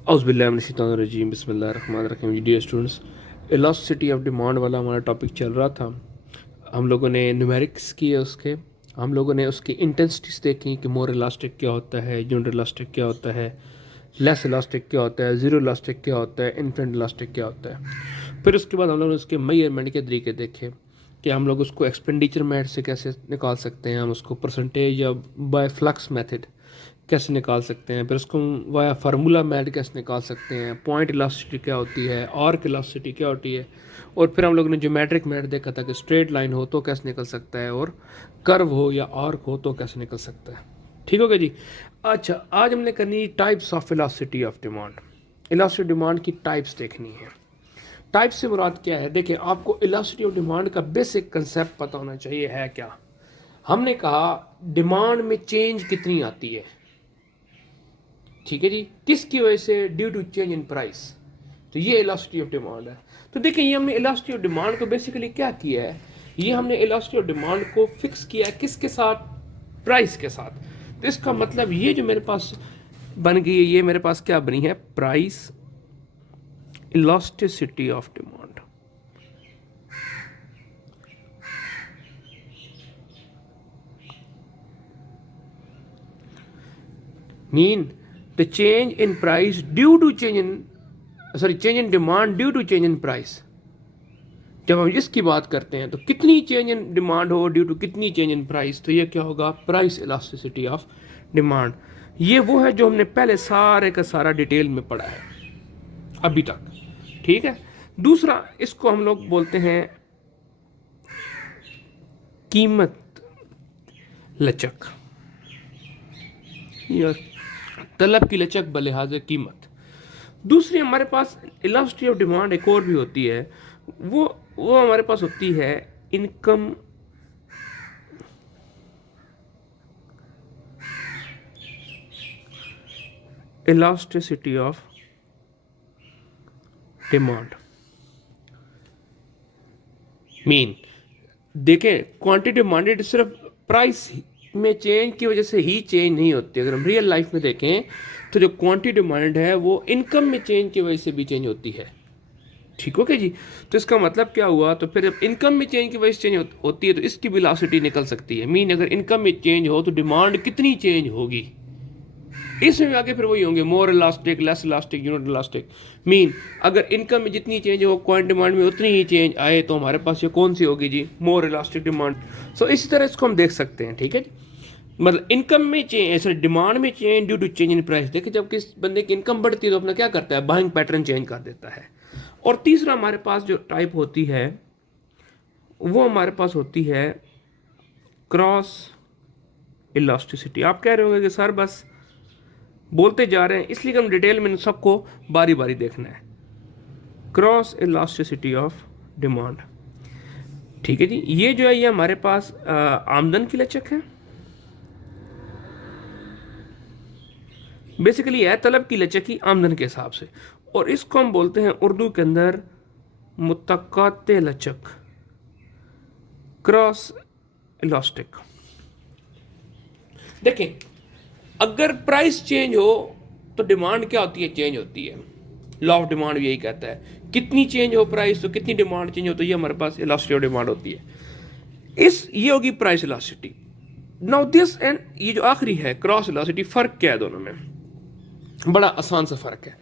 औज़ुबिल्लाहिमिनश्शैतानिर्रजीम बिस्मिल्लाहिर्रहमानिर्रहीम। Dear students, elasticity of demand वाला हमारा टॉपिक चल रहा था। हम लोगों ने न्यूमेरिक्स किए उसके, हम लोगों ने उसकी इंटेंसिटीज देखी कि मोर इलास्टिक क्या होता है, यूनिट इलास्टिक क्या होता है, लेस इलास्टिक क्या होता है, ज़ीरो इलास्टिक क्या होता है, इन्फिनिट इलास्टिक क्या होता है। फिर उसके बाद हम लोगों ने उसके मेजरमेंट के तरीके देखे कि हम लोग उसको एक्सपेंडिचर मेथड से कैसे निकाल सकते हैं, हम उसको परसेंटेज या बाय फ्लक्स मेथड कैसे निकाल सकते हैं, फिर उसको वाया फार्मूला मेथड कैसे निकाल सकते हैं, पॉइंट इलास्टिसिटी क्या होती है, आर्क इलास्टिसिटी क्या होती है, और फिर हम लोगों ने ज्योमेट्रिक मेथड देखा था कि स्ट्रेट लाइन हो तो कैसे निकल सकता है और कर्व हो या आर्क हो तो कैसे निकल सकता है। ठीक हो गया जी। अच्छा, आज हमने करनी types of elasticity of demand. Elasticity demand की टाइप्स देखनी है। टाइप से मुराद क्या है? देखिए, आपको इलास्टिसिटी ऑफ डिमांड का बेसिक कंसेप्ट पता होना चाहिए है क्या। हमने कहा डिमांड में चेंज कितनी आती है, ठीक है जी, किसकी वजह से? Due to change in price. तो ये इलास्टिसिटी ऑफ डिमांड है। तो देखिए, ये हमने इलास्टिसिटी ऑफ डिमांड को बेसिकली क्या किया है, ये हमने इलास्टिसिटी ऑफ डिमांड को फिक्स किया है किसके साथ? प्राइस के साथ। तो इसका मतलब ये जो मेरे पास बन गई है, ये मेरे पास क्या बनी है? Price elasticity of demand. Mean the change in price due to change in, sorry, change in demand due to change in price. जब हम इसकी बात करते हैं तो कितनी चेंज इन डिमांड हो ड्यू टू कितनी चेंज इन प्राइस, तो ये क्या होगा? Price elasticity of demand. ये वो है जो हमने पहले सारे का सारा डिटेल में पढ़ा है अभी तक, ठीक है। दूसरा, इसको हम लोग बोलते हैं कीमत लचक या तलब की लचक बलिहाज कीमत। दूसरी हमारे पास इलास्टिसिटी ऑफ डिमांड एक और भी होती है, वो हमारे पास होती है income elasticity of demand. Mean देखें, क्वांटिटी डिमांडेड सिर्फ प्राइस में चेंज की वजह से ही चेंज नहीं होती। अगर हम रियल लाइफ में देखें तो जो क्वांटिटी डिमांडेड है वो इनकम में चेंज की वजह से भी चेंज होती है। ठीक हो गया जी। तो इसका मतलब क्या हुआ? तो फिर जब इनकम में चेंज की वजह से चेंज होती है तो इसकी वेलोसिटी निकल सकती है। मीन अगर इनकम में चेंज हो तो डिमांड कितनी चेंज होगी, इसमें आगे फिर वही होंगे मोर elastic, less elastic, unit elastic. Mean अगर इनकम में जितनी चेंज हो क्वांटिटी डिमांड में उतनी ही चेंज आए तो हमारे पास ये कौन सी होगी जी? मोर इलास्टिक डिमांड। सो इसी तरह इसको हम देख सकते हैं, ठीक है जी। मतलब इनकम में चेंज, सॉरी, डिमांड में change due to change in price. देखिए, जब किस बंदे की इनकम बढ़ती है तो अपना क्या करता है? बाइंग पैटर्न चेंज कर देता है। और तीसरा हमारे पास जो टाइप होती है वो हमारे पास होती है क्रॉस इलास्टिसिटी। आप कह रहे होंगे कि सर बस बोलते जा रहे हैं, इसलिए हम डिटेल में सबको बारी बारी देखना है। क्रॉस इलास्टिसिटी ऑफ डिमांड, ठीक है जी। ये जो है ये हमारे पास आमदन की लचक है, बेसिकली है तलब की लचक की आमदन के हिसाब से। और इसको हम बोलते हैं उर्दू के अंदर मुतक्कात लचक, क्रॉस इलास्टिक। देखें, अगर प्राइस चेंज हो तो डिमांड क्या होती है? चेंज होती है। लॉ ऑफ डिमांड यही कहता है, कितनी चेंज हो प्राइस तो कितनी डिमांड चेंज हो, तो ये हमारे पास इलास्टिसिटी ऑफ डिमांड होती है। ये होगी price elasticity. Now this and ये जो आखिरी है क्रॉस इलास्टिसिटी, फर्क क्या है दोनों में? बड़ा आसान सा फर्क है।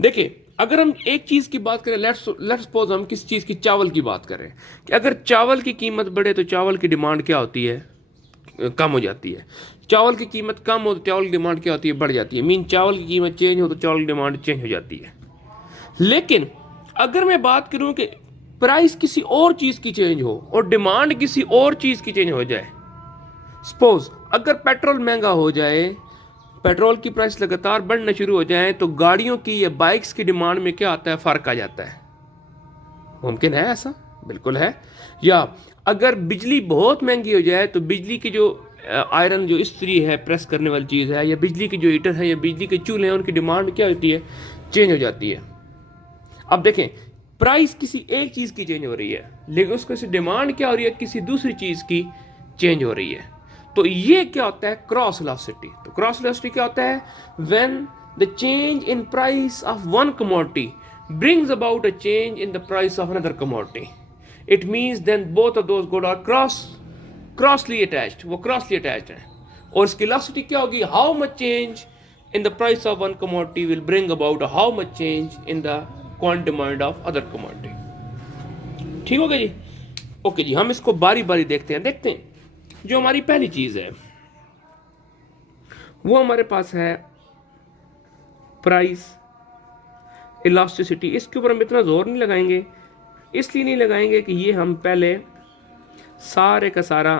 देखिए, अगर हम एक चीज की बात करें, लेट्स सपोज हम किस चीज की, चावल की बात करें, कि अगर चावल की कीमत बढ़े तो चावल की डिमांड क्या होती है? कम हो जाती है। चावल की कीमत कम हो तो चावल की डिमांड क्या होती है? बढ़ जाती है। मीन चावल की कीमत चेंज हो तो चावल की डिमांड चेंज हो जाती है। लेकिन अगर मैं बात करूं कि प्राइस किसी और चीज की चेंज हो और डिमांड किसी और चीज की चेंज हो जाए, सपोज अगर पेट्रोल महंगा हो जाए, पेट्रोल की प्राइस लगातार बढ़ना शुरू हो जाए, तो गाड़ियों की या बाइक्स की डिमांड में क्या आता है? फर्क आ जाता है। मुमकिन है ऐसा? बिल्कुल है। या अगर बिजली बहुत महंगी हो जाए तो बिजली की जो आयरन जो इस्त्री है, प्रेस करने वाली चीज़ है, या बिजली की जो हीटर है या बिजली के चूल्हे हैं, उनकी डिमांड क्या होती है? चेंज हो जाती है। अब देखें, प्राइस किसी एक चीज़ की चेंज हो रही है, लेकिन उसको से डिमांड क्या हो रही है? किसी दूसरी चीज़ की चेंज हो रही है। तो ये क्या होता है? Cross elasticity. तो क्रॉस इलास्टिसिटी क्या होता है? When the change in price of one commodity brings about a change in the price of another commodity. It means then both of those goods are crossly attached. वो crossly attached है और इसकी velocity क्या होगी? How much change in the price of one commodity will bring about how much change in the quant demand of other commodity. ठीक हो गया जी? Okay जी, हम इसको बारी बारी देखते हैं। जो हमारी पहली चीज है वो हमारे पास है प्राइस इलास्टिसिटी। इसके ऊपर हम इतना जोर नहीं लगाएंगे, इसलिए नहीं लगाएंगे कि ये हम पहले सारे का सारा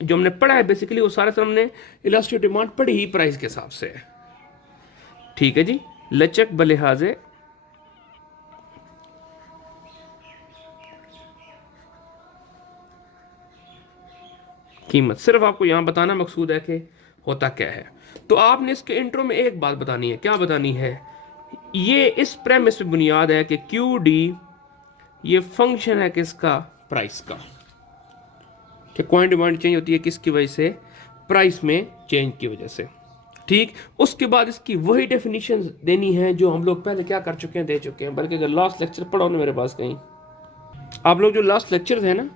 जो हमने पढ़ा है बेसिकली वो सारा हमने इलास्टिक डिमांड पढ़ी ही प्राइस के हिसाब से। ठीक है जी, लचक बलिहाजे कीमत, सिर्फ आपको यहां बताना मकसूद है कि होता क्या है। तो आपने इसके इंट्रो में एक बात बतानी है। क्या बतानी है? ये इस प्रेमिस पे बुनियाद है कि क्यू डी ये फंक्शन है किसका? प्राइस का। कि क्वांट डिमांड चेंज होती है किसकी वजह से? प्राइस में चेंज की वजह से। ठीक, उसके बाद इसकी वही डेफिनेशन देनी है जो हम लोग पहले क्या कर चुके हैं, दे चुके हैं। बल्कि अगर लास्ट लेक्चर पढ़ो ना मेरे पास कहीं, आप लोग जो लास्ट लेक्चर थे ना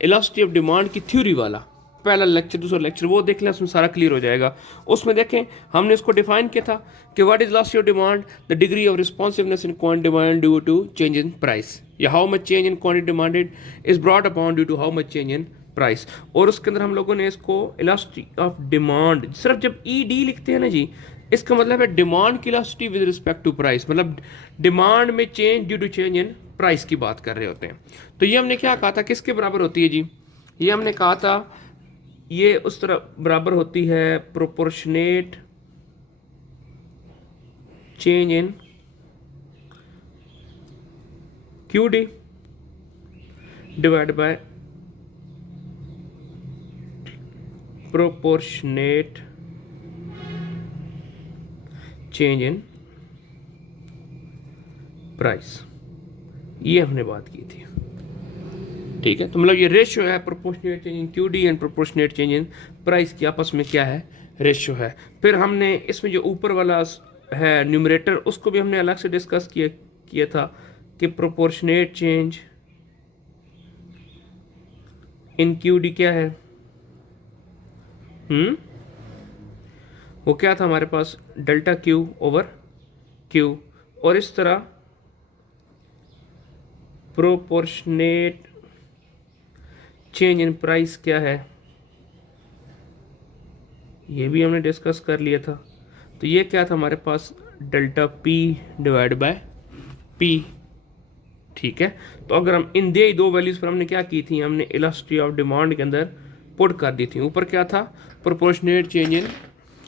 इलास्टिसिटी ऑफ डिमांड की थ्योरी वाला, पहला लेक्चर दूसरा लेक्चर, वो देख लें, उसमें सारा क्लियर हो जाएगा। उसमें देखें हमने इसको डिफाइन किया था कि what is elasticity of demand? The degree of responsiveness in quantity demand due to change in price, या how much change in quantity demanded is brought upon due to how much change in price. और उसके अंदर हम लोगों ने इसको elasticity of demand, सिर्फ जब ई डी लिखते हैं ना जी, इसका मतलब है डिमांड की elasticity with respect to price, मतलब डिमांड में change due to change in price की बात कर रहे होते हैं। तो ये हमने क्या कहा था, किसके बराबर होती है जी? ये हमने कहा था ये उस तरह बराबर होती है proportionate change in Q D divide by proportionate change in price. ये हमने बात की थी। ठीक है, तो मतलब ये रेशियो है proportionate change in Q D and proportionate change in price की आपस में क्या है? रेशियो है। फिर हमने इसमें जो ऊपर वाला है न्यूमरेटर, उसको भी हमने अलग से डिस्कस किया था कि proportionate change in Q D क्या है? वो क्या था हमारे पास? Delta Q over Q. और इस तरह प्रोपोर्शनेट चेंज इन प्राइस क्या है? ये भी हमने डिस्कस कर लिया था। तो ये क्या था हमारे पास? Delta P divide by P. ठीक है, तो अगर हम इन दो वैल्यूज पर हमने क्या की थी, हमने इलास्टिसिटी ऑफ डिमांड के अंदर पुट कर दी थी। ऊपर क्या था? प्रोपोर्शनेट चेंज इन,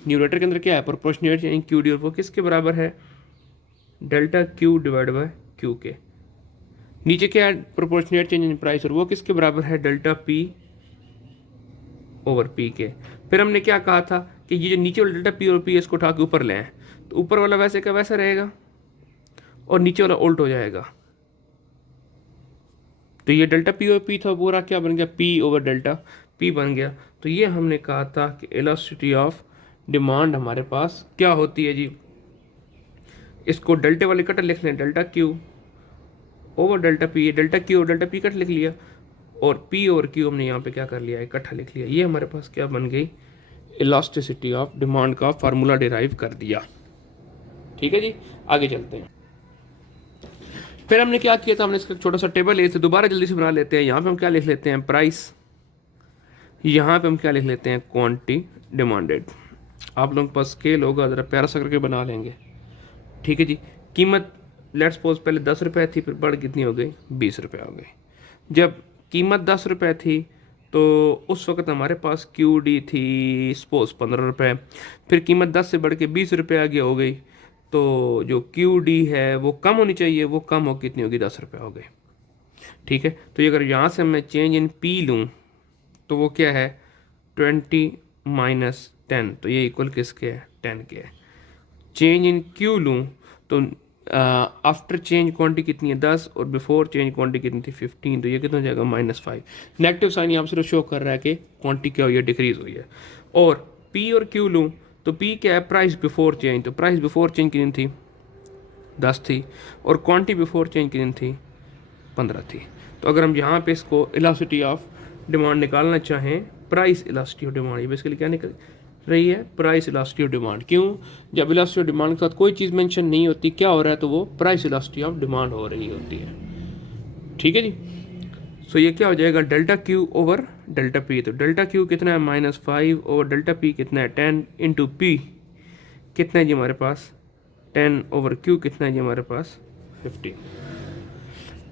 न्यूमरेटर के अंदर क्या है? Proportionate change in Q D, और वो किसके बराबर है? Delta Q divide by Q के। नीचे क्या है? प्रोपोर्शनेट चेंज इन प्राइस, और वो किसके बराबर है? डेल्टा पी ओवर पी के। फिर हमने क्या कहा था कि ये जो नीचे वाला डेल्टा पी और पी इसको उठा के ऊपर ले आए, तो ऊपर वाला वैसे का वैसा रहेगा और नीचे वाला उल्ट हो जाएगा। तो ये डेल्टा पी और पी था, पूरा क्या बन गया? पी ओवर डेल्टा पी बन गया। तो ये हमने कहा था कि इलास्टिसिटी ऑफ डिमांड हमारे पास क्या होती है जी? इसको डेल्टे वाले कट लिख लें, delta Q over delta P, delta Q और डेल्टा पी कट लिख लिया, और पी और क्यू हमने यहाँ पे क्या कर लिया? इकट्ठा लिख लिया। ये हमारे पास क्या बन गई? इलास्टिसिटी ऑफ डिमांड का फार्मूला डिराइव कर दिया। ठीक है जी, आगे चलते हैं। फिर हमने क्या किया था? हमने इसका छोटा सा टेबल ले, दोबारा जल्दी से बना लेते हैं। यहाँ पे हम क्या लिख लेते हैं? प्राइस। यहाँ पे हम क्या लिख लेते हैं? Quantity demanded. आप लोगों के पास स्केल होगा, ज़रा प्यारा सा करके बना लेंगे। ठीक है जी, कीमत लेट्स सपोज पहले 10 रुपये थी, फिर बढ़ कितनी हो गई? 20 रुपये हो गई। जब कीमत 10 रुपये थी तो उस वक्त हमारे पास क्यू डी थी सपोज 15 रुपये, फिर कीमत 10 से बढ़ के 20 रुपये आगे हो गई, तो जो क्यू डी है वो कम होनी चाहिए, वो कम हो कितनी होगी? 10 रुपये हो गई। ठीक है, तो ये अगर यहाँ से मैं चेंज इन पी लूँ तो वो क्या है? 20 माइनस 10, तो ये इक्वल किसके है? 10 के है। चेंज इन क्यू लूँ तो आफ्टर चेंज क्वांटिटी कितनी है? 10, और बिफोर चेंज क्वांटिटी कितनी थी? 15, तो ये कितना हो जाएगा? -5। नेगेटिव साइन यहाँ पर शो कर रहा है कि क्वांटिटी क्या हुई है? डिक्रीज हुई है। और पी और क्यू लूँ तो P क्या है, प्राइस बिफोर चेंज। तो प्राइस बिफोर चेंज कितनी थी, 10 थी, और क्वांटिटी बिफोर चेंज कितनी थी, 15 थी। तो अगर हम यहाँ पे इसको इलास्टिसिटी ऑफ डिमांड निकालना चाहें, प्राइस इलास्टिसिटी ऑफ डिमांड, ये बेसिकली क्या निकल रही है, प्राइस इलास्टिसिटी ऑफ डिमांड। क्यों, जब इलास्टिसिटी ऑफ डिमांड के साथ कोई चीज़ मेंशन नहीं होती, क्या हो रहा है, तो वो प्राइस इलास्टिसिटी ऑफ डिमांड हो रही होती है। ठीक है जी। सो ये क्या हो जाएगा, delta Q over delta P. तो डेल्टा क्यू कितना है, -5 और डेल्टा पी कितना है, 10 इंटू पी कितना है जी हमारे पास, 10 ओवर क्यू कितना है जी हमारे पास, 15।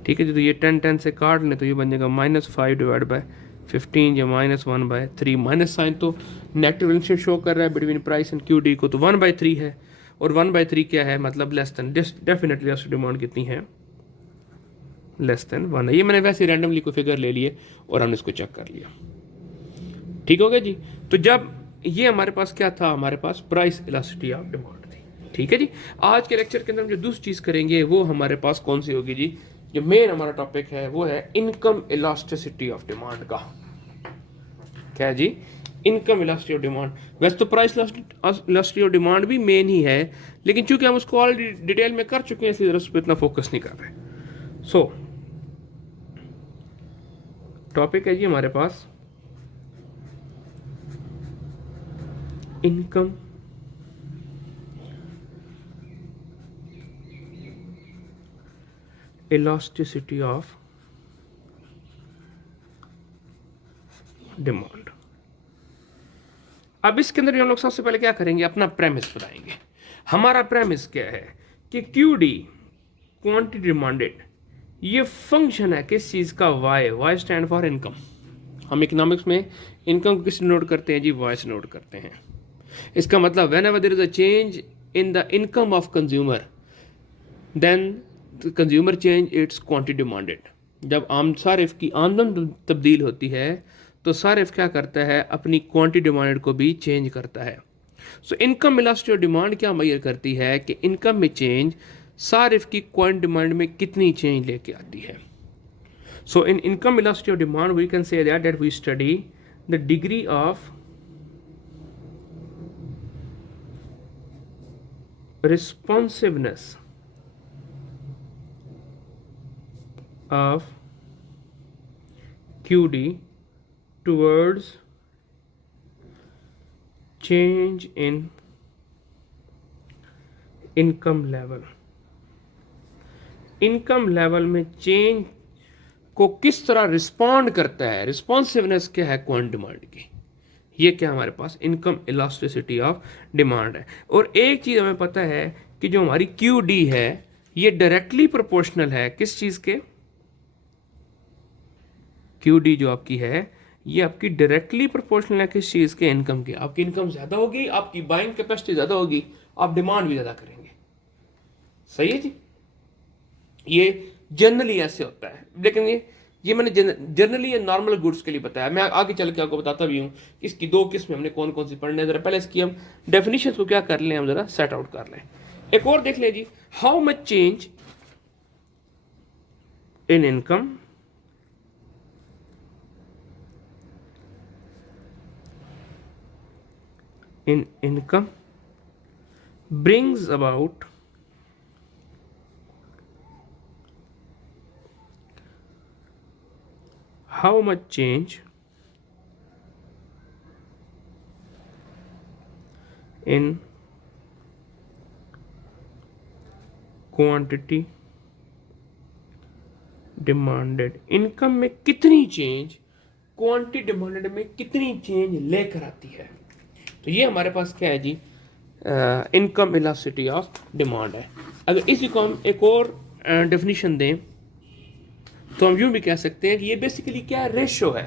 ठीक है जी। तो ये 10 से काट लें तो ये बन जाएगा -5 डिवाइड बाय 15 या -1/3। माइनस साइन तो नेगेटिव रिलेशन शो कर रहा है between price and Q D को, तो 1/3 है, और 1/3 क्या है, मतलब लेस देन, डेफिनेटली डिमांड कितनी है, लेस देन 1 है। ये मैंने वैसे रैंडमली कोई फिगर ले लिए और हमने इसको चेक कर लिया। ठीक हो गया जी। तो जब ये हमारे पास क्या था, हमारे पास प्राइस इलास्टिसिटी ऑफ डिमांड थी। ठीक है जी। आज के लेक्चर के अंदर हम जो दूसरी चीज़ करेंगे वो हमारे पास कौन सी होगी जी, जो मेन हमारा टॉपिक है वो है इनकम इलास्टिसिटी ऑफ डिमांड का। क्या है जी, इनकम इलास्टिसिटी ऑफ डिमांड। वैसे तो प्राइस इलास्टिसिटी ऑफ डिमांड भी मेन ही है, लेकिन चूंकि हम उसको ऑलरेडी डिटेल में कर चुके हैं इसलिए उस पर इतना फोकस नहीं कर रहे। सो टॉपिक है जी हमारे पास इनकम इलास्टिसिटी ऑफ डिमांड। अब इसके अंदर हम लोग सबसे पहले क्या करेंगे, अपना प्रेमिस बताएंगे। हमारा प्रेमिस क्या है कि क्यू डी क्वांटिटी डिमांडेड ये फंक्शन है किस चीज का, Y. Y stand for income. हम इकोनॉमिक्स में इनकम को किस नोट करते हैं जी, वाई से नोट करते हैं। इसका मतलब whenever there is a change in the income of consumer then consumer change its quantity demanded. जब आम सारिफ की आमदन तब्दील होती है तो सारिफ क्या करता है, अपनी क्वांटिटी डिमांडेड को भी चेंज करता है। So income elasticity of demand क्या मेजर करती है कि इनकम में चेंज सारिफ की क्वांटिटी डिमांड में कितनी चेंज लेके आती है। So in income elasticity of demand we can say that we study the degree of responsiveness of QD towards change in income level। Income level में चेंज को किस तरह रिस्पॉन्ड करता है, रिस्पॉन्सिवनेस क्या है क्वांटिटी डिमांड की, ये क्या हमारे पास इनकम इलास्टिसिटी ऑफ डिमांड है। और एक चीज़ हमें पता है कि जो हमारी क्यू डी है ये डायरेक्टली प्रोपोर्शनल है किस चीज़ के, क्यू डी जो आपकी है ये आपकी डायरेक्टली प्रोपोर्शनल है किस चीज़ के, इनकम के। आपकी इनकम ज़्यादा होगी, आपकी बाइंग कैपेसिटी ज़्यादा होगी, आप डिमांड भी ज़्यादा करेंगे। सही है जी। ये जनरली ऐसे होता है, लेकिन ये मैंने जनरली ये नॉर्मल गुड्स के लिए बताया। मैं आगे चल के आपको बताता भी हूँ कि इसकी दो किस्में हमने कौन कौन सी पढ़ने। जरा पहले इसकी हम डेफिनेशन को क्या कर लें, हम जरा सेट आउट कर लें। एक और देख लें जी, how much change in income brings about how much change in quantity demanded। Income में कितनी चेंज क्वांटिटी डिमांडेड में कितनी चेंज लेकर आती है। तो ये हमारे पास क्या है जी, इनकम इलास्टिसिटी ऑफ डिमांड है। अगर इसी को हम एक और डेफिनेशन दें तो हम यूं भी कह सकते हैं कि ये बेसिकली क्या है, रेशो है।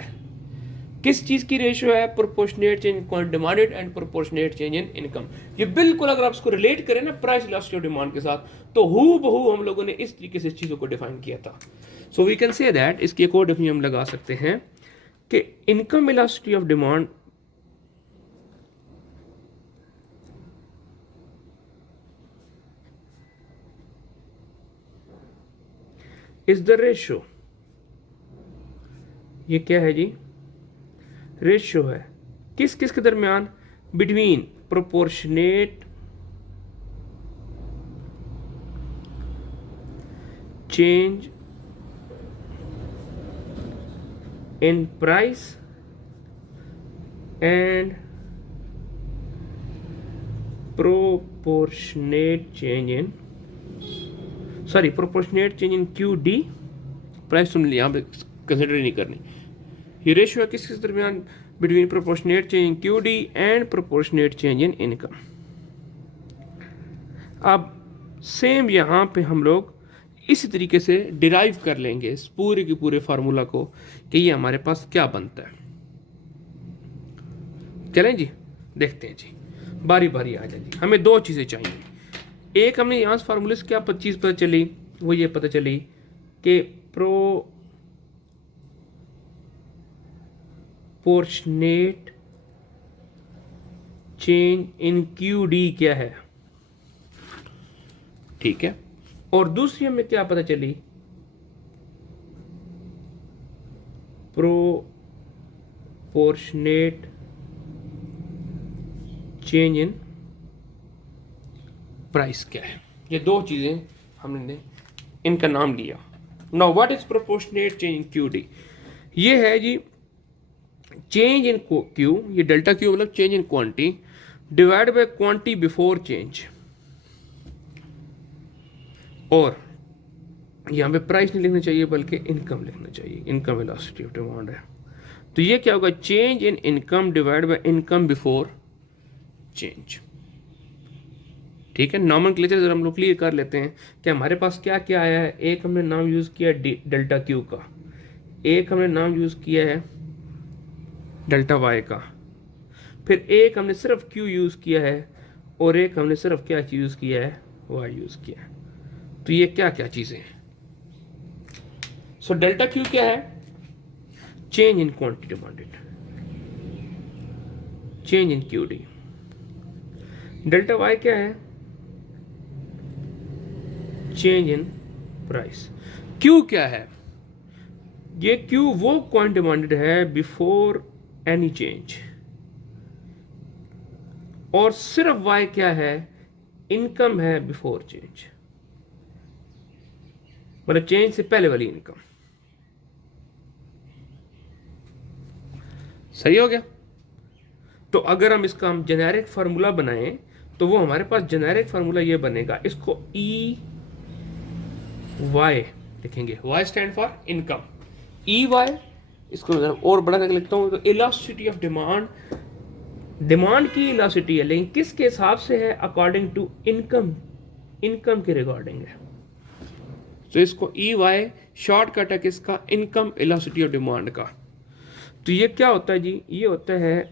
किस चीज़ की रेशो है, proportionate change in quantity demanded and proportionate change in income. ये बिल्कुल अगर आप इसको रिलेट करें ना प्राइस इलास्टिसिटी ऑफ डिमांड के साथ तो हू बहू हम लोगों ने इस तरीके से इस चीज़ों को डिफाइन किया था। So we can say that, इसकी एक और डेफिनेशन हम लगा सकते हैं कि income elasticity of demand is the ratio. ये क्या है जी, रेशो है किस किस के दरमियान, between proportionate change in price and proportionate change in proportionate change in Q D. Price सुन लिया, यहाँ पे कंसिडर नहीं करनी। ये रेशियो है किस दरमियान, between proportionate change in Q D and proportionate change in income. अब सेम यहाँ पे हम लोग इसी तरीके से डिराइव कर लेंगे इस पूरे के पूरे फार्मूला को कि ये हमारे पास क्या बनता है। चलें जी, देखते हैं जी, बारी बारी आ जाए जी। हमें दो चीज़ें चाहिए। एक हमें यहाँ से फार्मूले से क्या चीज़ पता चली, वो ये पता चली कि proportionate change in Q D क्या है, ठीक है। और दूसरी हमें क्या पता चली, प्रोपोर्शनेट चेंज इन प्राइस क्या है। ये दो चीजें हमने इनका नाम लिया। Now what is proportionate change in Q D. ये है जी चेंज इन क्यू, ये डेल्टा क्यू मतलब change in quantity divide by quantity before change. और यहाँ पे प्राइस नहीं लिखना चाहिए बल्कि इनकम लिखना चाहिए, इनकम वेलोसिटी ऑफ डिमांड है। तो ये क्या होगा, change in income divide by income before change, ठीक है। नॉमेनक्लेचर जरा हम लोग क्लियर कर लेते हैं कि हमारे पास क्या क्या आया है। एक हमने नाम यूज किया डेल्टा क्यू का, एक हमने नाम यूज किया है डेल्टा वाई का, फिर एक हमने सिर्फ क्यू यूज किया है और एक हमने सिर्फ क्या यूज किया है, वाई यूज किया है। तो ये क्या क्या चीजें हैं। सो डेल्टा क्यू क्या है, change in quantity demanded, change in Q D. Delta Y क्या है, चेंज इन प्राइस। क्यू क्या है, ये क्यू वो क्वांटिटी डिमांडेड है बिफोर एनी चेंज। और सिर्फ वाई क्या है, इनकम है बिफोर चेंज, मतलब चेंज से पहले वाली इनकम। सही हो गया। तो अगर हम इसका जेनेरिक फार्मूला बनाएं तो वो हमारे पास जेनेरिक फार्मूला ये बनेगा, इसको ई वाई लिखेंगे, Y stand for income, E Y. इसको और बड़ा करके लिखता हूं तो इलास्टिसिटी ऑफ डिमांड, डिमांड की इलास्टिसिटी है लेकिन किसके हिसाब से है, अकॉर्डिंग टू इनकम, इनकम के रिगार्डिंग है। तो इसको ई वाई शॉर्टकट है किसका, इनकम इलास्टिसिटी ऑफ डिमांड का। तो ये क्या होता है जी, ये होता है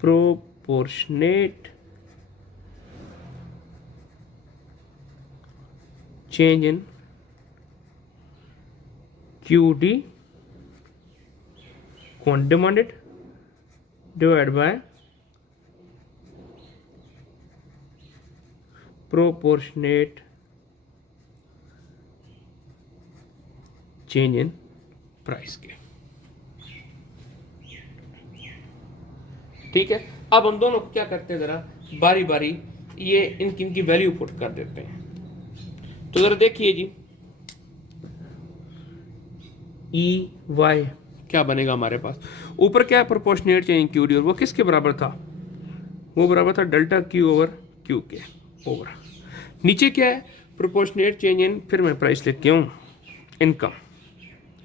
proportionate change in Q D quantity demanded divide by proportionate change in price के, ठीक है। अब हम दोनों क्या करते हैं, जरा बारी बारी ये इनकी वैल्यू पुट कर देते हैं। तो जरा देखिए जी, ई वाई क्या बनेगा हमारे पास, ऊपर क्या है प्रोपोर्शनेट चेंज क्यू डी, और वो किसके बराबर था, वो बराबर था डेल्टा क्यू ओवर क्यू के ओवर। नीचे क्या है प्रोपोर्शनेट चेंज इन, फिर मैं प्राइस लिख के हूँ इनकम,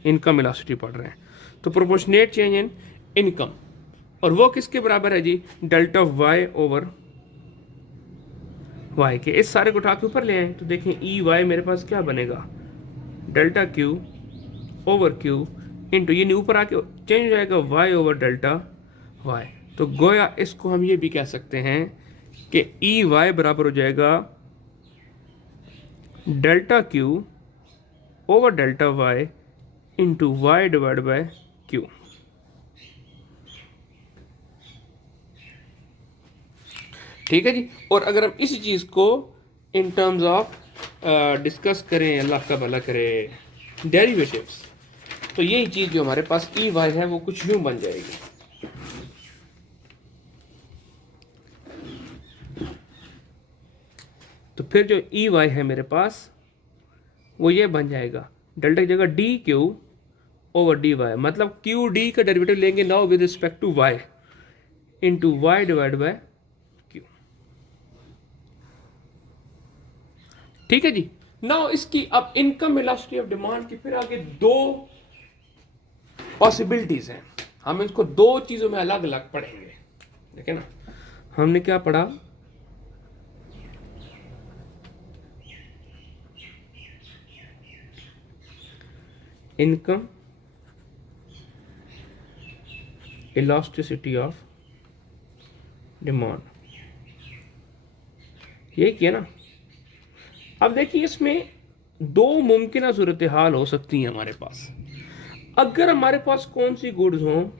इनकम इलास्टिसिटी पढ़ रहे हैं। तो प्रोपोर्शनेट चेंज इन इनकम, और वो किसके बराबर है जी, डेल्टा वाई ओवर वाई के। इस सारे को उठा के ऊपर ले आए तो देखें ई वाई मेरे पास क्या बनेगा, delta Q over Q into, ये ऊपर आके चेंज हो जाएगा वाई ओवर डेल्टा वाई। तो गोया इसको हम ये भी कह सकते हैं कि ई वाई बराबर हो जाएगा delta Q over delta Y into Y divide by Q. ठीक है जी। और अगर हम इसी चीज़ को इन टर्म्स ऑफ डिस्कस करें, अल्लाह का भला करे, डेरिवेटिव्स, तो यही चीज़ जो हमारे पास ई वाई है वो कुछ यूँ बन जाएगी। तो फिर जो ई वाई है मेरे पास वो ये बन जाएगा डेल्टा की जगह D Q over D Y, मतलब क्यू डी का डेरिवेटिव लेंगे now with respect to Y into Y divide by Q. ठीक है जी। नाउ इसकी अब इनकम वेलोसिटी ऑफ डिमांड की फिर आगे दो पॉसिबिलिटीज हैं, हम इसको दो चीजों में अलग अलग पढ़ेंगे। देखिए ना, हमने क्या पढ़ा, इनकम इलास्टिसिटी ऑफ डिमांड, ये किया ना। अब देखिए इसमें दो मुमकिन सूरत हाल हो सकती हैं हमारे पास। अगर हमारे पास कौन सी गुड्स हो,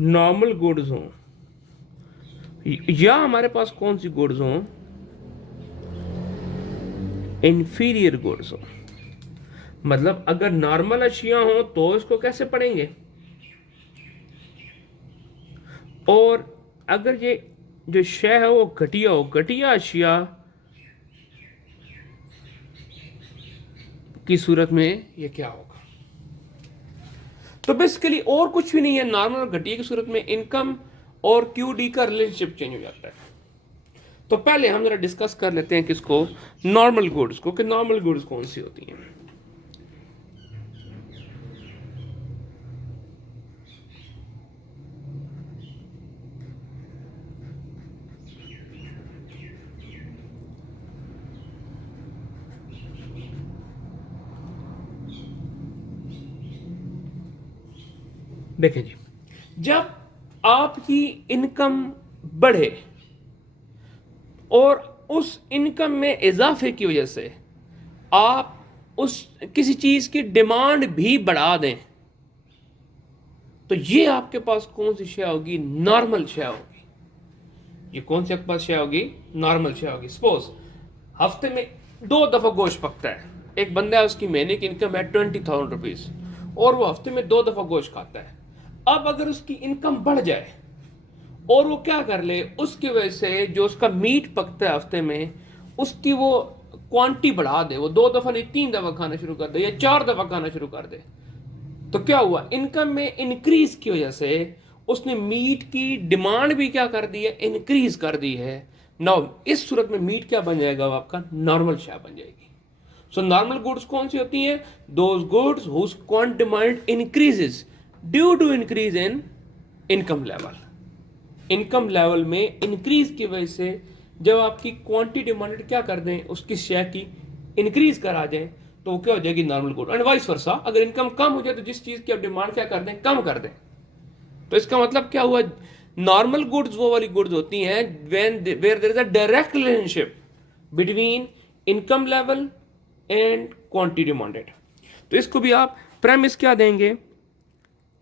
नॉर्मल गुड्स हो, या हमारे पास कौन सी गुड्स हो, इंफीरियर गुड्स हो। मतलब अगर नॉर्मल अशिया हो तो इसको कैसे पढ़ेंगे, और अगर ये जो शय है वो घटिया हो, घटिया अशिया की सूरत में ये क्या होगा। तो बेसिकली और कुछ भी नहीं है, नॉर्मल और घटिया की सूरत में इनकम और क्यू डी का रिलेशनशिप चेंज हो जाता है। तो पहले हम जरा डिस्कस कर लेते हैं किसको, नॉर्मल गुड्स को, कि नॉर्मल गुड्स कौन सी होती हैं। देखें जी, जब आपकी इनकम बढ़े और उस इनकम में इजाफे की वजह से आप उस किसी चीज की डिमांड भी बढ़ा दें, तो ये आपके पास कौन सी शेयर होगी, नॉर्मल शेयर होगी। ये कौन सी आपके पास शेयर होगी, नॉर्मल शेयर होगी। सपोज हफ्ते में 2 दफा गोश्त पकता है, एक बंदा है उसकी महीने की इनकम है 20,000 रुपीज और वो हफ्ते में 2 दफा गोश्त खाता है। अब अगर उसकी इनकम बढ़ जाए और वो क्या कर ले, उसकी वजह से जो उसका मीट पकता है हफ्ते में, उसकी वो क्वांटिटी बढ़ा दे, वो 2 दफा नहीं 3 दफा खाना शुरू कर दे या 4 दफा खाना शुरू कर दे, तो क्या हुआ, इनकम में इंक्रीज की वजह से उसने मीट की डिमांड भी क्या कर दी है, इंक्रीज कर दी है। नाउ इस सूरत में मीट क्या बन जाएगा, आपका नॉर्मल शेयर बन जाएगी। सो नॉर्मल गुड्स कौन सी होती हैं, those goods whose quantity demand increases due to increase in income level. Income level में इंक्रीज की वजह से जब आपकी क्वांटिटी डिमांडेड क्या कर दें, उसकी शेयर की इंक्रीज करा जाए, तो वो क्या हो जाएगी, normal good. And vice versa, अगर इनकम कम हो जाए तो जिस चीज की आप डिमांड क्या कर दें, कम कर दें। तो इसका मतलब क्या हुआ, नॉर्मल गुड्स वो वाली गुड्स होती हैं when where there is a direct relationship between income level and quantity demanded. तो इसको भी आप प्रेमिस क्या देंगे,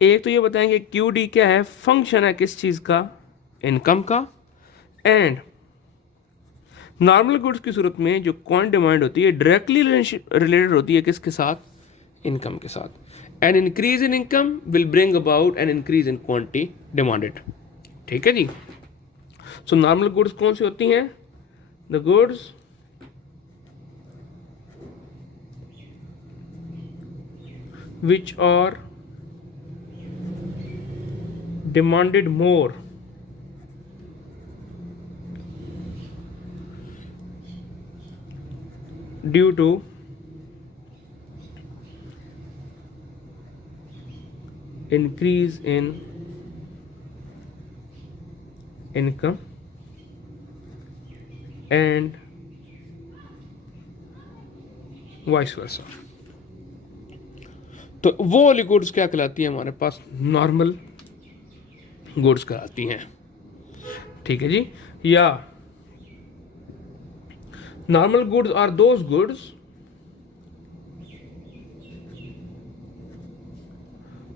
एक तो ये बताएंगे क्यू डी क्या है, फंक्शन है किस चीज का, इनकम का। एंड नॉर्मल गुड्स की सूरत में जो क्वांट डिमांड होती है डायरेक्टली रिलेटेड होती है किसके साथ, इनकम के साथ। An increase in income will bring about an increase in quantity demanded. ठीक है जी। सो नॉर्मल गुड्स कौन सी होती हैं, the goods which are demanded more due to increase in income and vice versa। तो वो वाली गुड्स क्या कहलाती है हमारे पास, नॉर्मल गुड्स कराती हैं। ठीक है जी। या normal goods are those goods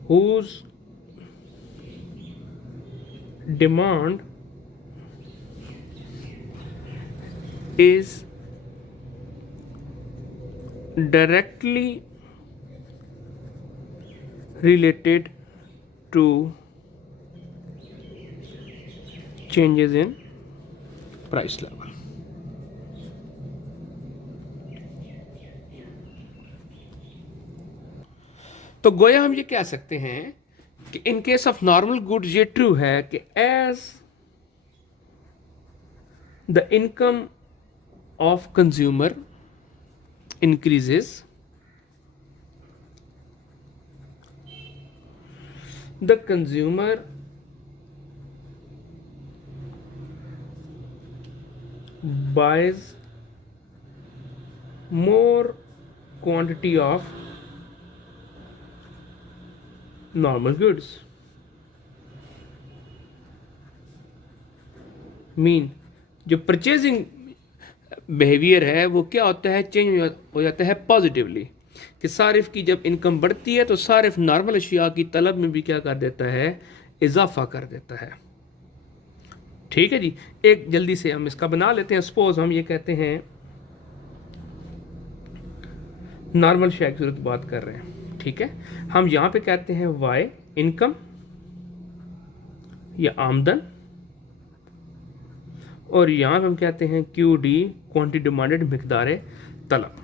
whose demand is directly related to changes in price level। तो गोया हम ये कह सकते हैं कि in case of normal goods ये ट्रू है कि as the income of consumer increases the consumer buys more quantity of normal goods. Mean जो परचेजिंग बिहेवियर है वो क्या होता है, चेंज हो जाता है पॉजिटिवली, कि सारिफ की जब इनकम बढ़ती है तो सारिफ नॉर्मल अशिया की तलब में भी क्या कर देता है, इजाफा कर देता है। ठीक है जी, एक जल्दी से हम इसका बना लेते हैं। सपोज हम ये कहते हैं नॉर्मल शेयर की जरूरत बात कर रहे हैं, ठीक है। हम यहां पे कहते हैं वाई इनकम या आमदन, और यहां पे हम कहते हैं क्यू डी क्वांटिटी डिमांडेड मिकदार तलब।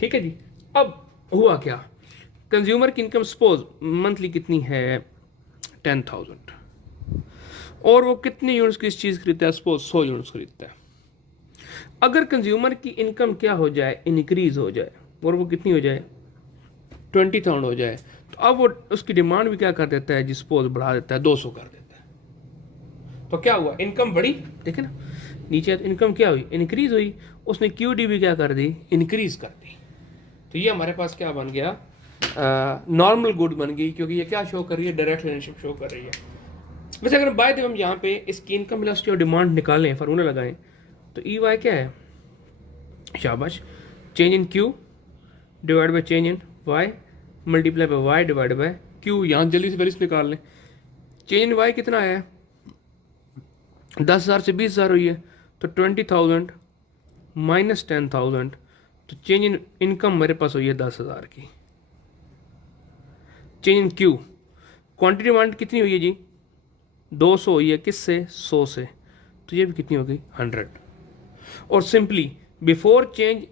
ठीक है जी, अब हुआ क्या, कंज्यूमर की इनकम सपोज मंथली कितनी है 10,000, और वो कितने यूनिट्स की इस चीज़ खरीदता है, सपोज 100 यूनिट्स खरीदता है। अगर कंज्यूमर की इनकम क्या हो जाए, इंक्रीज हो जाए, और वो कितनी हो जाए 20,000 हो जाए, तो अब वो उसकी डिमांड भी क्या कर देता है जी, सपोज बढ़ा देता है 200 कर देता है। तो क्या हुआ, इनकम बढ़ी, देखे ना नीचे, तो इनकम क्या हुई, इंक्रीज हुई, उसने क्यूडी भी क्या कर दी, इंक्रीज कर दी। तो ये हमारे पास क्या बन गया, नॉर्मल गुड बन गई, क्योंकि ये क्या शो कर रही है, डायरेक्ट रिलेशनशिप शो कर रही है। वैसे अगर बाय द हम यहाँ पे इसकी इनकम वेलोसिटी और डिमांड निकालें, फार्मूला लगाएं, तो ई वाई क्या है, शाबाश, change in Q divide by change in Y multiply by Y divide by Q. यहाँ जल्दी से वैल्यूज निकाल लें। चेंज इन वाई कितना आया है, 10,000 से 20,000 हुई है, तो 20,000 माइनस 10,000, तो चेंज इन इनकम मेरे पास हुई है 10,000 की। Change in Q, quantity demand कितनी हुई है जी, 200 हुई है, किससे, 100 से, तो ये भी कितनी हो गई 100। और सिंपली बिफोर चेंज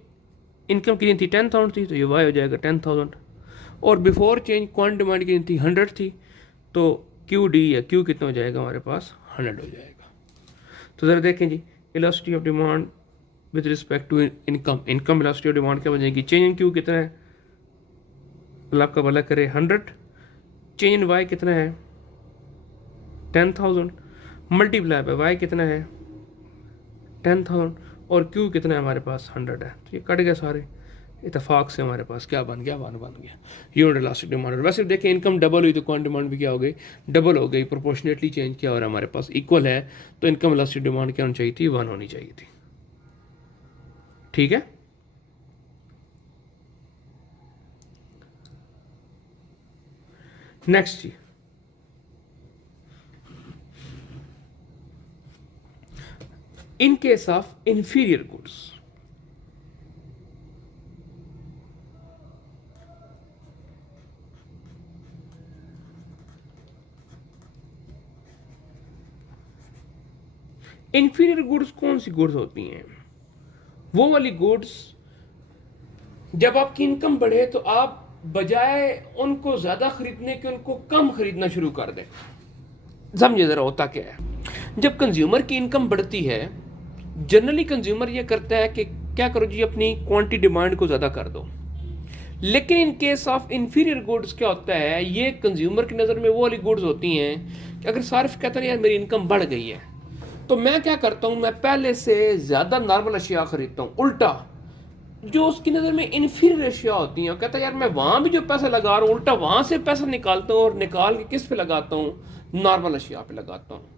इनकम कितनी थी 10,000 थी, तो ये वाई हो जाएगा 10,000, और बिफोर चेंज क्वांटिटी डिमांड कितनी थी 100 थी, तो क्यू डी या क्यू कितना हो जाएगा हमारे पास 100 हो जाएगा। तो ज़रा देखें जी, velocity of demand with respect to income, income velocity of demand क्या बन जाएगी, चेंज इन क्यू कितना है, अल्लाह आपका भला करे 100, चेंज इन वाई कितना है 10,000, मल्टीप्लाई बाय वाई कितना है 10,000, और क्यू कितना है हमारे पास 100 है। तो ये कट गया सारे, इतफाक से हमारे पास क्या बन गया, वन बन गया यूनिट इलास्टिक डिमांड। वैसे देखें इनकम डबल हुई तो क्वांटिटी डिमांड भी क्या हो गई, डबल हो गई, प्रोपोर्शनेटली चेंज किया, और हमारे पास इक्वल है, तो इनकम इलास्टिक डिमांड क्या होनी चाहिए थी, 1 होनी चाहिए थी। ठीक है, नेक्स्ट जी, in case of inferior goods, inferior goods कौन सी गुड्स होती हैं, वो वाली गुड्स जब आपकी इनकम बढ़े तो आप बजाय उनको ज्यादा खरीदने के उनको कम खरीदना शुरू कर दें। समझे जरा होता क्या है, जब कंज्यूमर की इनकम बढ़ती है, जनरली कंज्यूमर ये करता है कि क्या करो जी, अपनी क्वांटिटी डिमांड को ज़्यादा कर दो। लेकिन इन केस ऑफ इंफीरियर गुड्स क्या होता है, ये कंज्यूमर की नज़र में वो वाली गुड्स होती हैं कि अगर सारिफ कहता है यार मेरी इनकम बढ़ गई है, तो मैं क्या करता हूँ, मैं पहले से ज़्यादा नॉर्मल अशिया खरीदता हूँ। उल्टा जो उसकी नज़र में इंफीरियर अशिया होती हैं, कहता है यार मैं वहाँ भी जो पैसा लगा रहा हूँ, उल्टा वहाँ से पैसा निकालता हूँ, और निकाल के किस पे लगाता हूँ, नॉर्मल अशिया पे लगाता हूँ।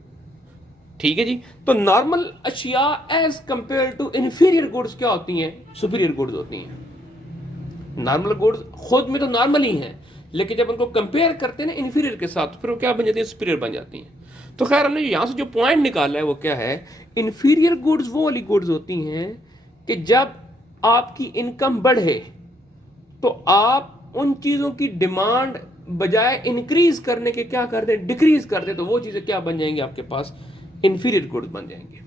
ठीक है जी, तो नॉर्मल अशिया as compare to inferior goods क्या होती हैं, सुपीरियर गुड्स होती हैं। नॉर्मल गुड्स खुद में तो नॉर्मल ही हैं, लेकिन जब उनको कंपेयर करते हैं ना इंफीरियर के साथ, तो फिर वो क्या बन जाती है, सुपीरियर बन जाती हैं। तो खैर हमने यहाँ से जो पॉइंट निकाला है वो क्या है, इंफीरियर गुड्स वो वाली गुड्स होती हैं कि जब आपकी इनकम बढ़े तो आप उन चीज़ों की डिमांड बजाय इंक्रीज करने के क्या कर दें, डिक्रीज कर दें, तो वो चीज़ें क्या बन जाएंगी आपके पास, इंफीरियर गुड्स बन जाएंगे।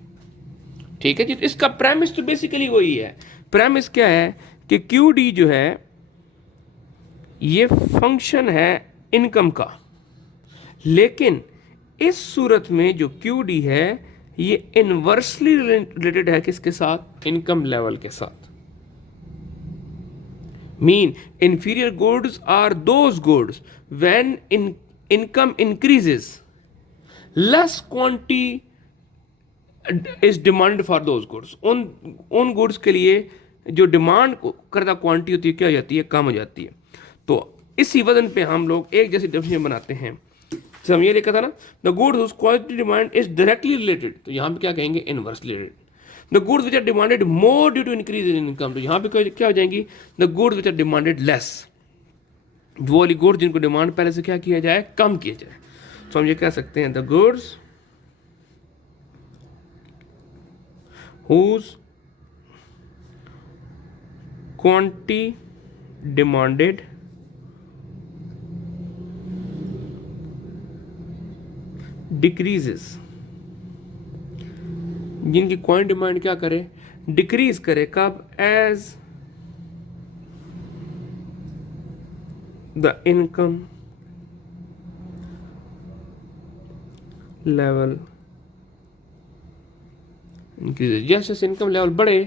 ठीक है जी, तो इसका प्रेमिस तो बेसिकली वही है। प्रेमिस क्या है कि क्यू डी जो है ये फंक्शन है इनकम का, लेकिन इस सूरत में जो क्यू डी है ये इनवर्सली रिलेटेड है किसके साथ? इनकम लेवल के साथ। Mean inferior goods are those goods when income increases, less quantity is demanded for those goods। उन goods के लिए जो डिमांड करता क्वांटिटी होती है क्या हो जाती है? कम हो जाती है। तो इसी वजन पे हम लोग एक जैसी डेफिनेशन बनाते हैं। जैसे हम ये लिखा था ना, the goods whose quantity demand is directly related, तो यहाँ पे क्या कहेंगे? Inversely related. The goods which are demanded more due to increase in income, तो यहाँ पे क्या हो जाएंगी? The goods which are demanded less, वो वाली गुड्स जिनको डिमांड पहले से क्या किया जाए? कम किया जाए। तो हम ये कह सकते हैं the goods whose quantity demanded decreases, जिनकी क्वांटिटी डिमांड क्या करे? डिक्रीज करे। कब? As the income level increase. जैसे इनकम लेवल बढ़े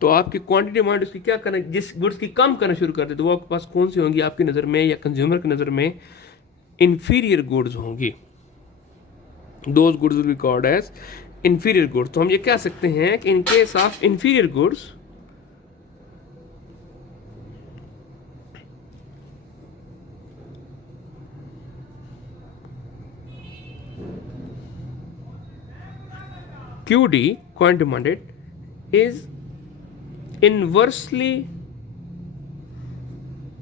तो आपकी क्वांटिटी डिमांड उसकी क्या करना, जिस गुड्स की कम करना शुरू कर दे, तो वो आपके पास कौन सी होंगी आपकी नज़र में या कंज्यूमर की नज़र में? इंफीरियर गुड्स होंगी। Those goods will be called as inferior goods. तो हम ये कह सकते हैं कि in case of inferior goods, QD, quantity demanded, is inversely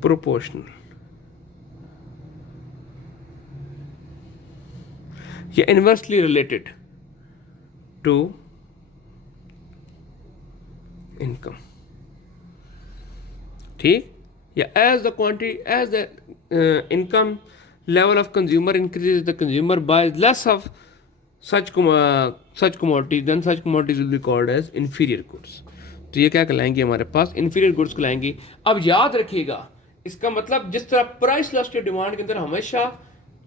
proportional, या inversely related to income। ठीक? या as the quantity, as the income level of consumer increases, the consumer buys less of such commodities, then such commodities will be called as inferior goods। तो ये क्या कहलाएंगे? हमारे पास inferior goods कहलाएंगी। अब याद रखिएगा, इसका मतलब जिस तरह प्राइस इलास्टिक डिमांड के अंदर हमेशा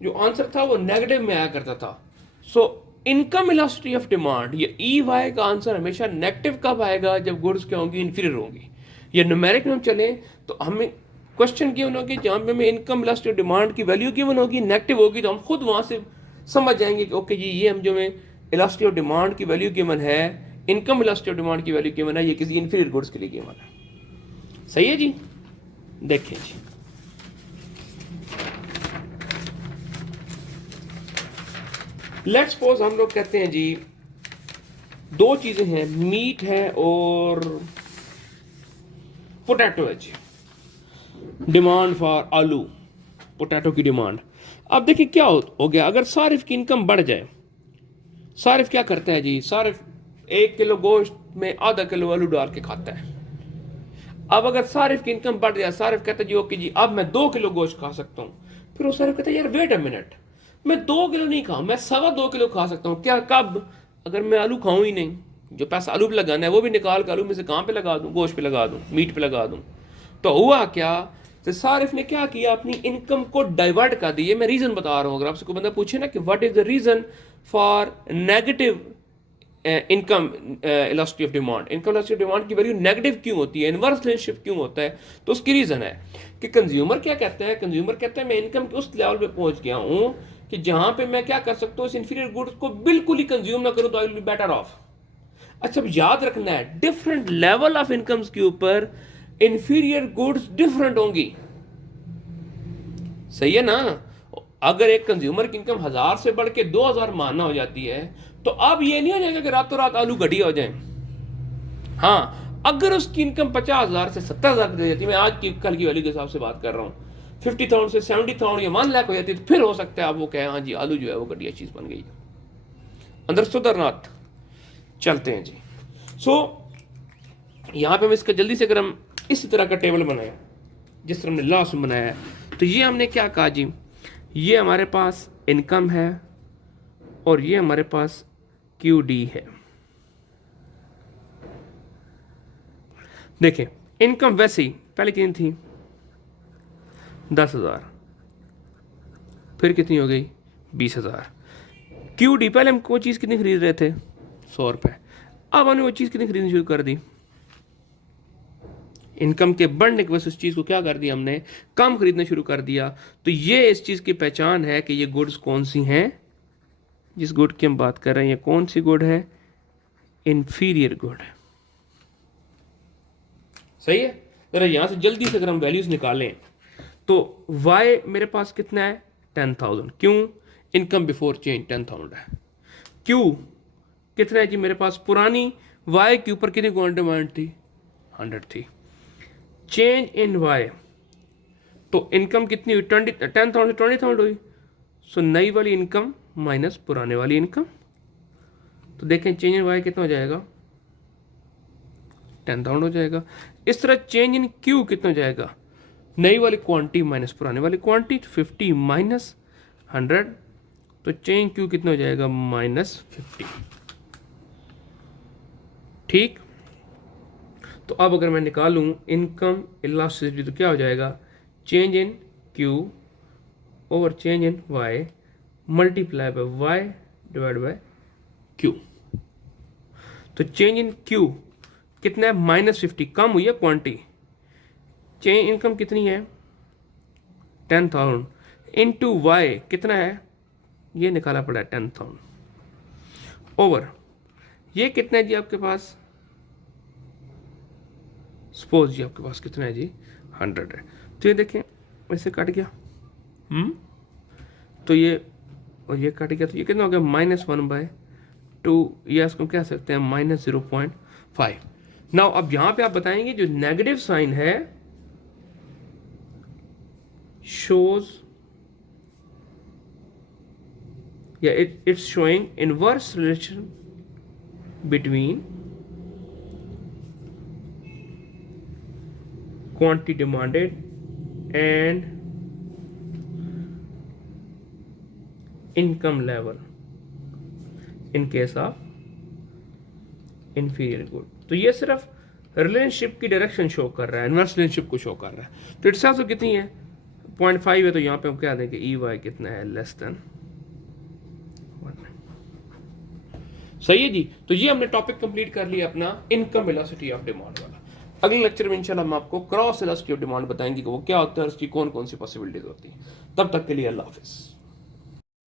जो आंसर था वो नेगेटिव में आया करता था, so income elasticity of demand या EY का आंसर हमेशा नेगेटिव कब आएगा? जब गुड्स क्या होंगी? इन्फीरियर होंगी। या न्यूमेरिक में हम चले तो हमें क्वेश्चन गिवन होगी जहाँ पे हमें इनकम इलास्टिक डिमांड की वैल्यू गिवन होगी, नेगेटिव होगी, तो हम खुद वहाँ से समझ जाएंगे कि ओके जी ये हम जो में इलास्टिक ऑफ डिमांड की वैल्यू गिवन है, इनकम इलास्टिक ऑफ डिमांड की वैल्यू गिवन है, ये किसी इन्फीरियर गुड्स के लिए गिवन है। सही है जी? देखें जी, लेट्स सपोज हम लोग कहते हैं जी दो चीजें हैं, मीट है और पोटैटो है जी। डिमांड फॉर आलू, पोटैटो की डिमांड। अब देखिए क्या हो गया, अगर सारिफ की इनकम बढ़ जाए, सारिफ क्या करता है जी? सारिफ 1 किलो गोश्त में आधा किलो आलू डाल के खाता है। अब अगर सारिफ की इनकम बढ़ जाए, सारिफ कहता है जी ओके जी अब मैं 2 किलो गोश्त खा सकता हूँ। फिर वो सारिफ कहता है यार वेट अ मिनट, मैं 2 किलो नहीं खाऊं, मैं 2.25 किलो खा सकता हूँ। क्या? कब? अगर मैं आलू खाऊं ही नहीं, जो पैसा आलू पे लगाना है वो भी निकाल कर आलू में से कहाँ पे लगा दूं? गोश्त पे लगा दूं, मीट पे लगा दूं। तो हुआ क्या? तो सारिफ ने क्या किया? अपनी इनकम को डाइवर्ट कर दी। मैं रीजन बता रहा हूँ। अगर आपसे कोई बंदा पूछे ना कि what is the reason for negative income elasticity of demand, income elasticity of demand की वैल्यू नेगेटिव क्यों होती है, इनवर्स रिलेशनशिप क्यों होता है? तो उसकी रीजन है कि कंज्यूमर क्या कहता है, कंज्यूमर कहता है मैं इनकम के उस लेवल पे पहुंच गया हूं कि जहां पे मैं क्या कर सकता हूं, इस इंफीरियर गुड्स को बिल्कुल ही कंज्यूम ना करूं तो I will be better of. अच्छा, अब याद रखना है डिफरेंट लेवल ऑफ इनकम्स के ऊपर इंफीरियर गुड्स डिफरेंट होंगी। सही है ना? अगर एक कंज्यूमर की इनकम 1000 से बढ़ के 2000 मानना हो जाती है तो अब ये नहीं हो जाएगा कि रातों रात आलू घटिया हो जाए। हाँ, अगर उसकी इनकम 50,000 से 70,000 दे जाती है, मैं आज की कल की वैल्यू के हिसाब से बात कर रहा हूँ, 50,000 से 70,000 या 1 लाख हो जाती है, तो फिर हो सकता है आप वो कहें हाँ जी आलू जो है वो घटिया चीज बन गई है। अंदर सुधरनाथ चलते हैं जी। यहां पे हम इसका जल्दी से अगर हम इस तरह का टेबल बनाए जिस तरह हमने लास्ट में बनाया है, तो ये हमने क्या कहा जी, ये हमारे पास इनकम है और ये हमारे पास QD है। देखें इनकम वैसे ही पहले कितनी थी? 10,000, फिर कितनी हो गई 20,000। क्यू डी, पहले हम कोई चीज़ कितनी खरीद रहे थे 100 रुपये, अब हमने वो चीज़ कितनी खरीदनी शुरू कर दी, इनकम के बढ़ने की वजह से उस चीज़ को क्या कर दिया हमने, कम खरीदना शुरू कर दिया। तो ये इस चीज़ की पहचान है कि ये गुड्स कौन सी हैं, जिस गुड की हम बात कर रहे हैं ये कौन सी गुड है, इंफीरियर गुड है। सही है। जरा यहाँ से जल्दी से अगर हम वैल्यूज निकालें तो y मेरे पास कितना है 10,000, क्यों, इनकम बिफोर चेंज 10,000 है। q कितना है जी मेरे पास, पुरानी y के ऊपर कितनी क्वांटिटी डिमांड थी 100 थी, चेंज इन y, तो इनकम कितनी हुई 10,000 से 20,000 हुई, सो नई वाली इनकम माइनस पुराने वाली इनकम, तो देखें चेंज इन y कितना हो जाएगा 10,000 हो जाएगा। इस तरह चेंज इन q कितना हो जाएगा, नई वाली क्वांटिटी माइनस पुराने वाली क्वांटिटी, 50 माइनस 100, तो चेंज q कितना हो जाएगा -50। ठीक, तो अब अगर मैं निकालूं इनकम इलास्टिसिटी तो क्या हो जाएगा, change in q over change in y multiply by y divide by q। तो चेंज इन q कितना है -50, कम हुई है क्वांटिटी, चेंज इनकम कितनी है 10,000 इंटू वाई कितना है, ये निकाला पड़ा है 10,000 ओवर ये कितना है जी आपके पास, सपोज जी आपके पास कितना है जी 100 है, तो ये देखें वैसे कट गया, तो ये और ये कट गया, तो ये कितना हो गया -1/2, या इसको कह सकते हैं -0.5। नाउ अब यहां पे आप बताएंगे जो नेगेटिव साइन है shows, yeah, it's showing inverse relation between quantity demanded and income level in case of inferior good। तो ये सिर्फ रिलेशनशिप की डायरेक्शन शो कर रहा है, इनवर्स रिलेशनशिप को शो कर रहा है। तो इट्स ऑल्सो कितनी है 0.5 है, तो यहाँ पे हम क्या देंगे ई वाई कितना है <1। सही है जी। तो ये हमने टॉपिक कंप्लीट कर लिया अपना इनकम वेलोसिटी ऑफ डिमांड वाला। अगले लेक्चर में इंशाल्लाह हम आपको क्रॉस वेलोसिटी ऑफ डिमांड बताएंगे कि वो क्या होता है और उसकी कौन कौन सी पॉसिबिलिटीज होती है। तब तक के लिए अल्लाह हाफिज़।